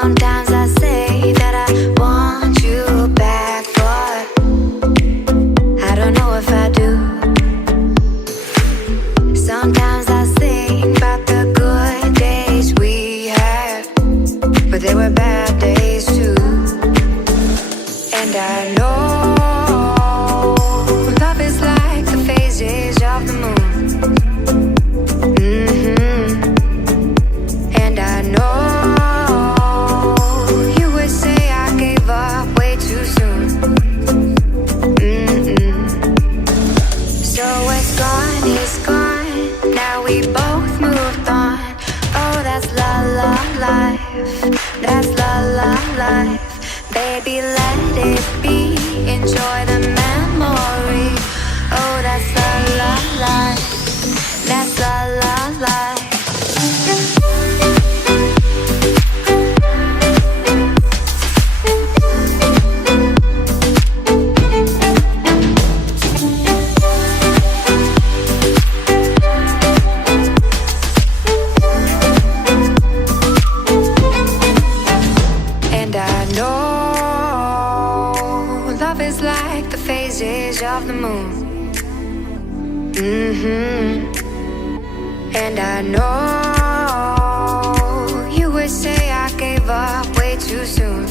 Sometimes I say that I want you back, but I don't know if I do. Sometimes I think about the good days we had, but they were bad days too. And I know love is like the phases of the moon. And I know you would say I gave up way too soon. So it's gone, now we both moved on. Oh, that's la la life, that's la la life. Baby, let it be, enjoy the memory. Oh, that's la la life, that's la la life. And I know love is like the phases of the moon. And I know you would say I gave up way too soon.